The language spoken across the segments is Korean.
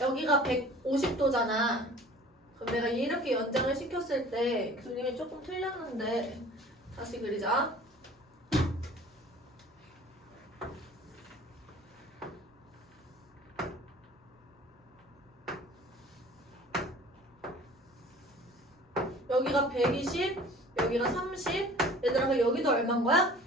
여기가 150도잖아. 그럼 내가 이렇게 연장을 시켰을 때 그림이 조금 틀렸는데 다시 그리자. 여기가 120, 여기가 30. 얘들아, 그럼 여기도 얼마인 거야?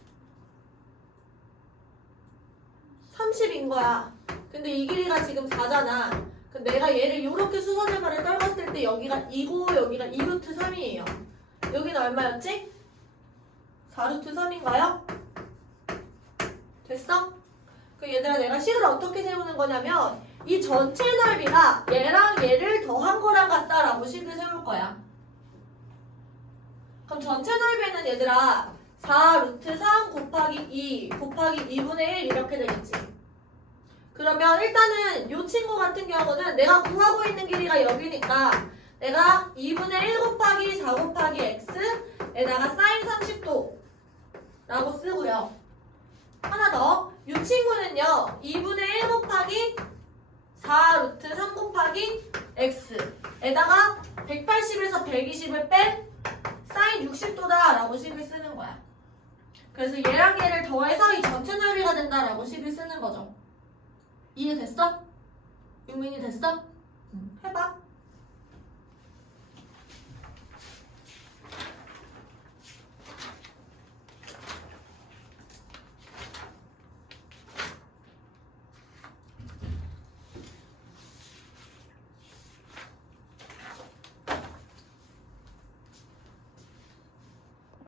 30인 거야. 근데 이 길이가 지금 4잖아. 내가 얘를 이렇게 수선해발을 떨궜을 때 여기가 2고 여기가 2루트 3이에요. 여기는 얼마였지? 4루트 3인가요? 됐어? 그 얘들아 내가 식을 어떻게 세우는 거냐면 이 전체 넓이가 얘랑 얘를 더한 거랑 같다라고 식을 세울 거야. 그럼 전체 넓이는 얘들아 4 루트 3 곱하기 2 곱하기 2분의 1 이렇게 되겠지. 그러면 일단은 이 친구 같은 경우는 내가 구하고 있는 길이가 여기니까 내가 2분의 1 곱하기 4 곱하기 x에다가 사인 30도 라고 쓰고요. 하나 더. 이 친구는요. 2분의 1 곱하기 4 루트 3 곱하기 x에다가 180에서 120을 뺀 사인 60도다 라고 식을 쓰는 거야. 그래서 얘랑 얘를 더해서 이 전체 넓이가 된다라고 식을 쓰는 거죠. 이해됐어? 윤민이 됐어? 응. 해봐.